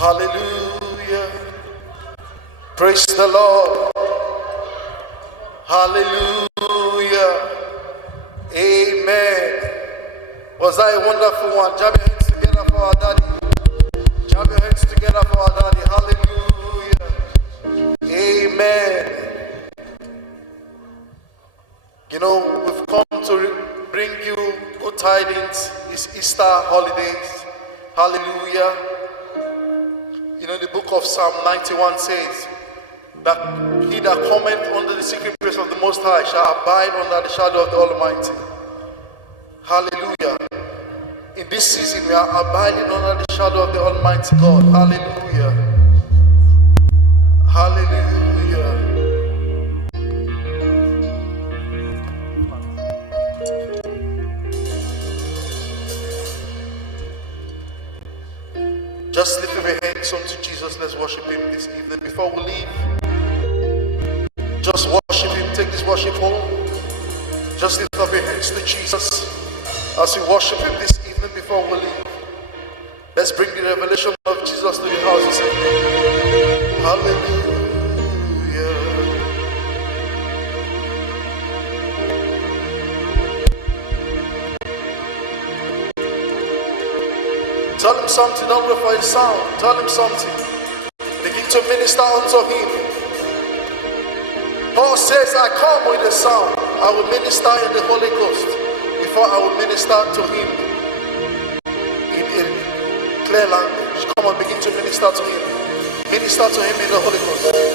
Hallelujah. Praise the Lord. Hallelujah. Amen. Was that a wonderful one? Jab your hands together for our daddy. Jab your hands together for our daddy. Hallelujah. Amen. You know, we've come to bring you good tidings. It's Easter holidays. Hallelujah. You know, the book of Psalm 91 says that he that cometh under the secret place of the Most High shall abide under the shadow of the Almighty. Hallelujah. In this season, we are abiding under the shadow of the Almighty God. Hallelujah. Hallelujah. Just lift up your hands unto Jesus. Let's worship him this evening. Before we leave, just worship him. Take this worship home. Just lift up your hands to Jesus as we worship him this evening before we leave. Let's bring the revelation of Jesus to the house this evening. Hallelujah. Tell him something, don't wait for his sound. Tell him something. Begin to minister unto him. Paul says, I come with a sound. I will minister in the Holy Ghost before I will minister to him in clear language. Come on, begin to minister to him. Minister to him in the Holy Ghost.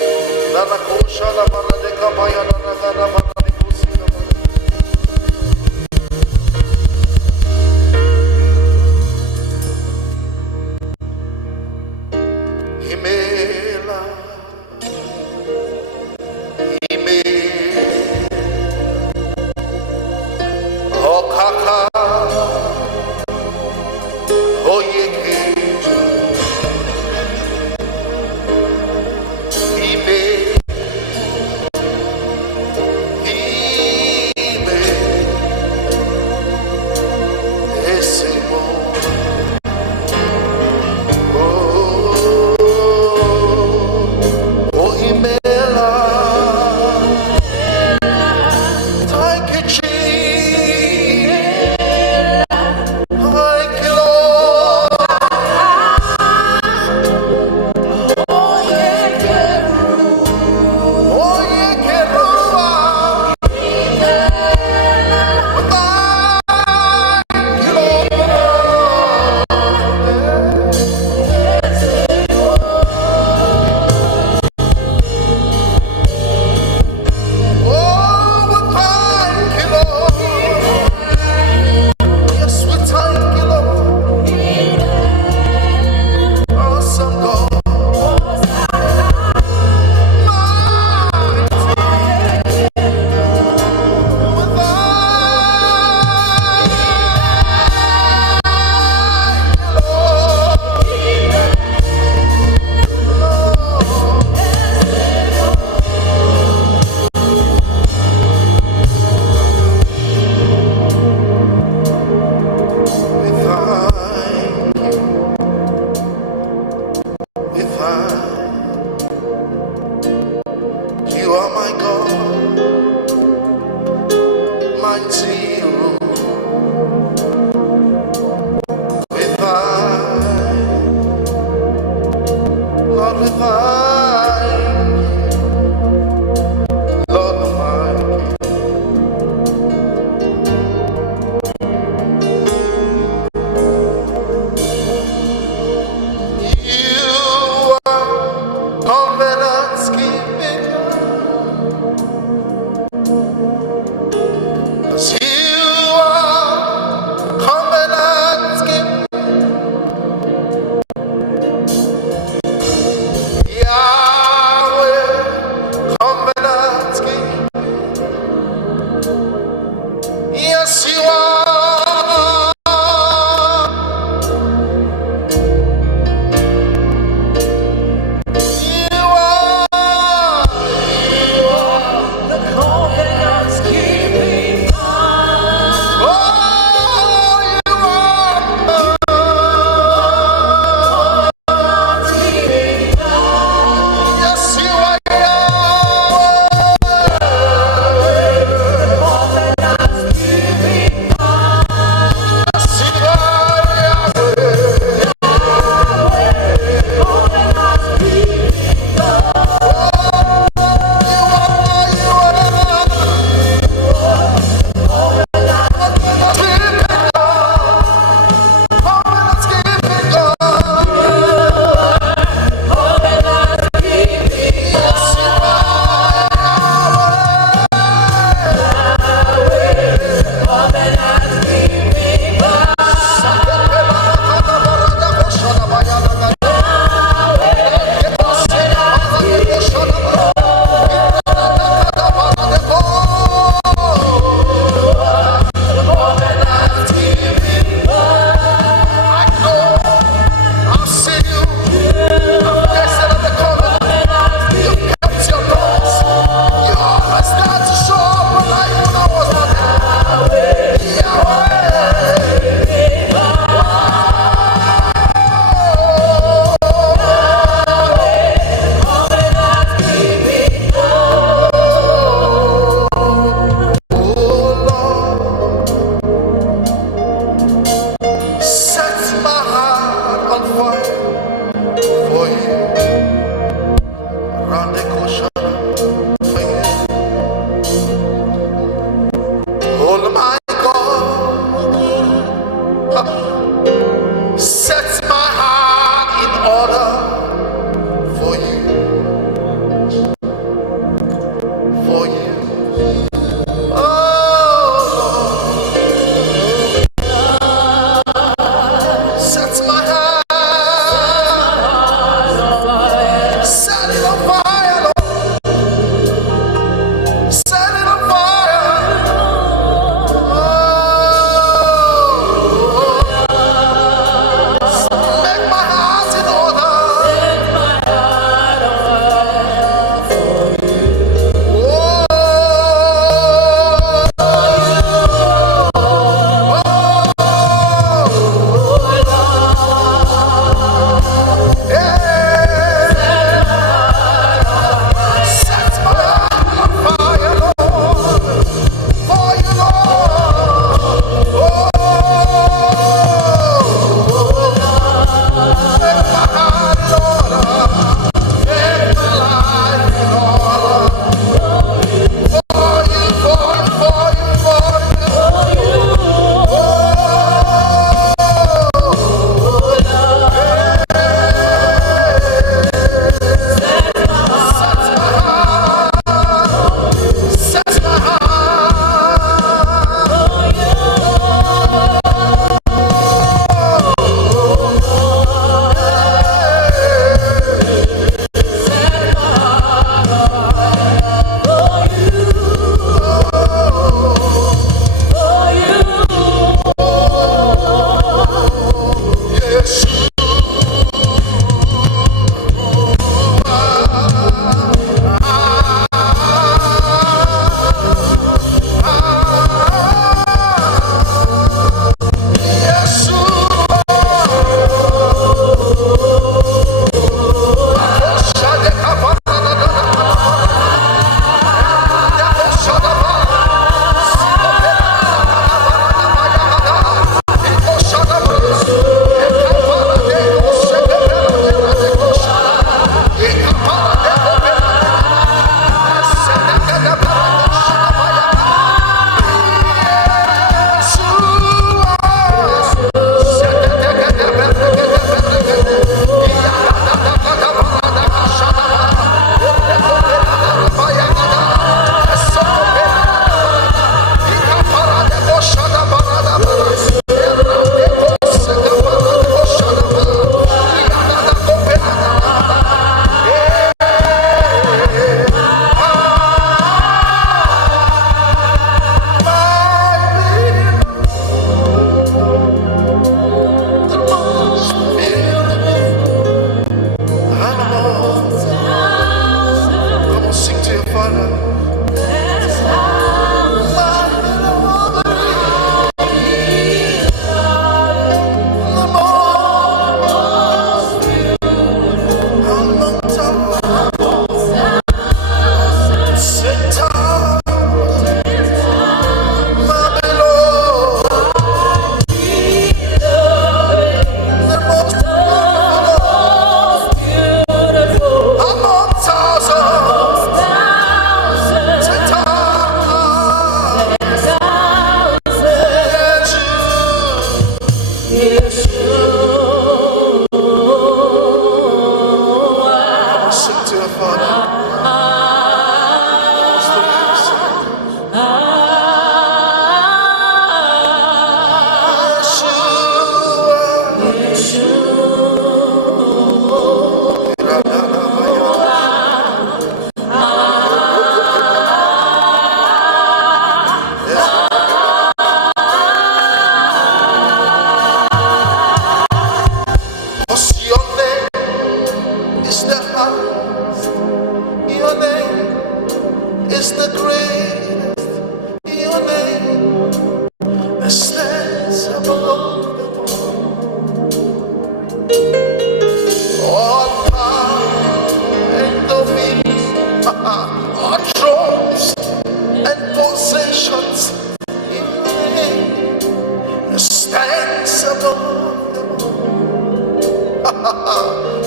for you. Oh, Lord, set my heart, set it on fire, Lord. Set it on fire. Oh, make my heart in order.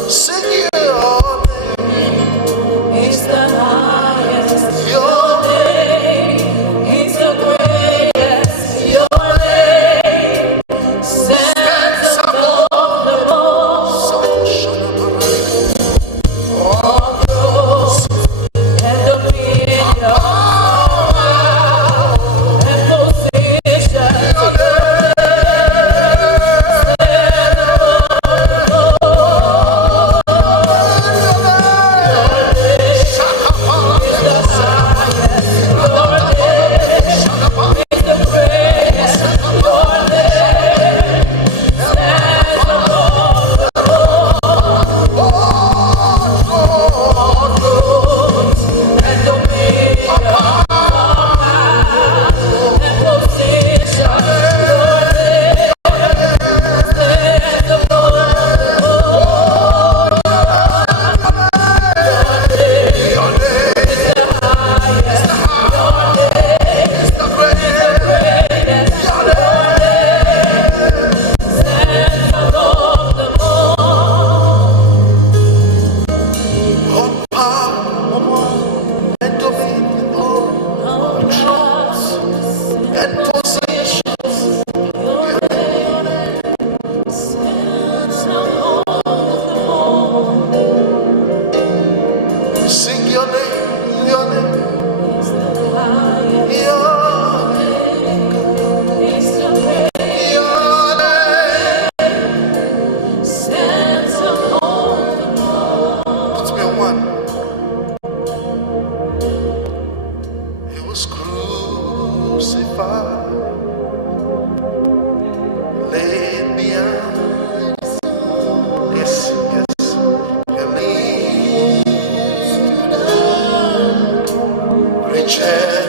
Sing your name. It's the highest. Your name. chance.